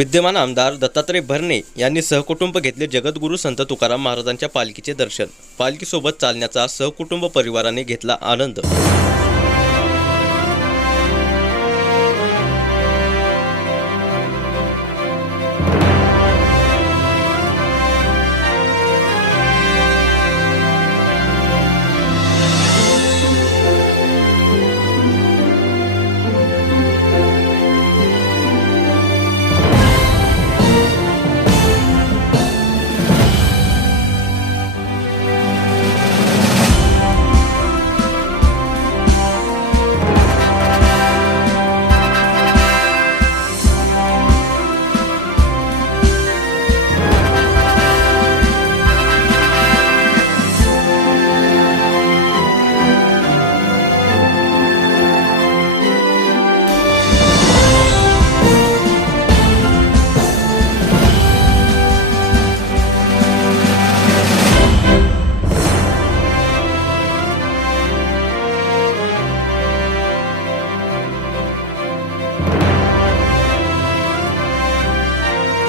विद्यमान आमदार दत्तात्रय भरणे यांनी सहकुटुंब घेतले जगद्गुरू संत तुकाराम महाराजांच्या पालखीचे दर्शन. पालखीसोबत चालण्याचा सहकुटुंब परिवाराने घेतला आनंद.